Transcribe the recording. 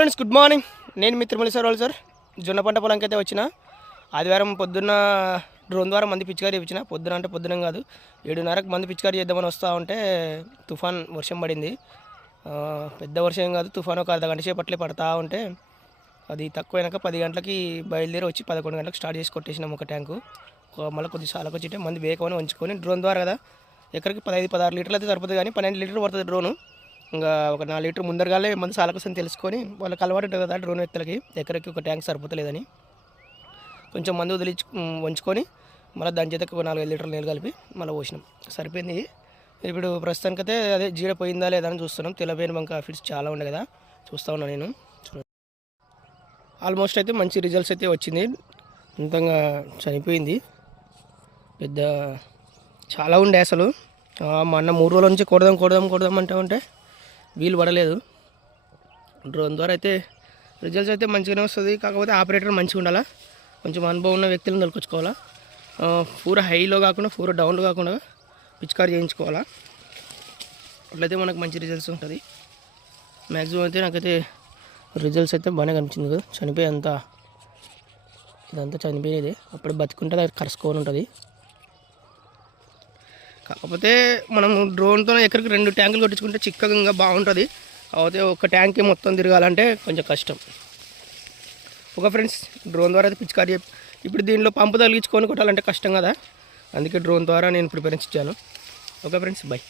Friends, good morning. నేను మీ Tirumala sir జొన్న పంట పొలంకి అయితే వచ్చిన. ఆదివారం పొద్దున్న డ్రోన్ ద్వారా మంది పిచికారీ చేయించిన. పొద్దున అంటే పొద్దున కాదు, 7:30కి మంది పిచికారీ చేద్దామని వస్తూ ఉంటే తుఫాన్ వర్షం పడింది. పెద్ద వర్షం ఏం కాదు, తుఫాన్ ఒక అర్ధగంట సేపు అట్లే పడతా ఉంటే అది తక్కువైనాక 10 గంటలకి బయలుదేరి వచ్చి 11 గంటలకు స్టార్ట్ చేసి కొట్టేసినాం ఒక ట్యాంకు. మళ్ళీ కొద్దిగా సాలకు వచ్చింటే మంది వేయకమని ఉంచుకొని డ్రోన్ ద్వారా కదా ఎక్కడికి 15-16 లీటర్లు అయితే సరిపోతుంది, కానీ 12 లీటర్లు పడుతుంది డ్రోను. ఇంకా ఒక 4 లీటర్ ముందరగానే మంది సాల కోసం తెలుసుకొని వాళ్ళకి అలవాటు ఉంటుంది కదా డ్రోన్ వ్యక్తులకి, ఎక్కడికి ఒక ట్యాంక్ సరిపోతలేదని కొంచెం మంది వదిలించు ఉంచుకొని మళ్ళీ దాని చేతకు ఒక 4-5 లీటర్లు నీళ్ళు కలిపి మళ్ళీ పోసినాం. సరిపోయింది. ఇప్పుడు ప్రస్తుతానికైతే అదే జీడ పోయిందా లేదా అని చూస్తున్నాం. తెల్లబోయిన బంక ఫిట్స్ చాలా ఉండే కదా, చూస్తూ ఉన్నాను నేను. ఆల్మోస్ట్ అయితే మంచి రిజల్ట్స్ అయితే వచ్చింది. అంతంగా చనిపోయింది. పెద్ద చాలా ఉండే అసలు. మా అన్న 3 రోజుల నుంచి కొడదాం అంటూ ఉంటే వీలు పడలేదు. డ్రోన్ ద్వారా అయితే రిజల్ట్స్ అయితే మంచిగానే వస్తుంది. కాకపోతే ఆపరేటర్ మంచిగా ఉండాలా, కొంచెం అనుభవం ఉన్న వ్యక్తులను తొలకొచ్చుకోవాలా. పూర హైలో కాకుండా పూర డౌన్లో కాకుండా పిచికారీ చేయించుకోవాలా. అట్లయితే మనకు మంచి రిజల్ట్స్ ఉంటుంది. మ్యాక్సిమం అయితే నాకైతే రిజల్ట్స్ అయితే బాగానే కనిపించింది కదా. చనిపోయేంత ఇదంతా చనిపోయేది, అప్పుడు బతుకుంటే అది కరుచుకొని ఉంటుంది. కాకపోతే మనం డ్రోన్తో ఎక్కడికి 2 ట్యాంకులు కొట్టించుకుంటే చిక్కగా బాగుంటుంది. కాకపోతే ఒక ట్యాంక్కి మొత్తం తిరగాలంటే కొంచెం కష్టం. ఒక ఫ్రెండ్స్, డ్రోన్ ద్వారా అయితే పిచికారీ ఇప్పుడు దీనిలో పంపు తగిలించుకొని కొట్టాలంటే కష్టం కదా, అందుకే డ్రోన్ ద్వారా నేను ప్రిఫరెన్స్ ఇచ్చాను. Okay friends, by.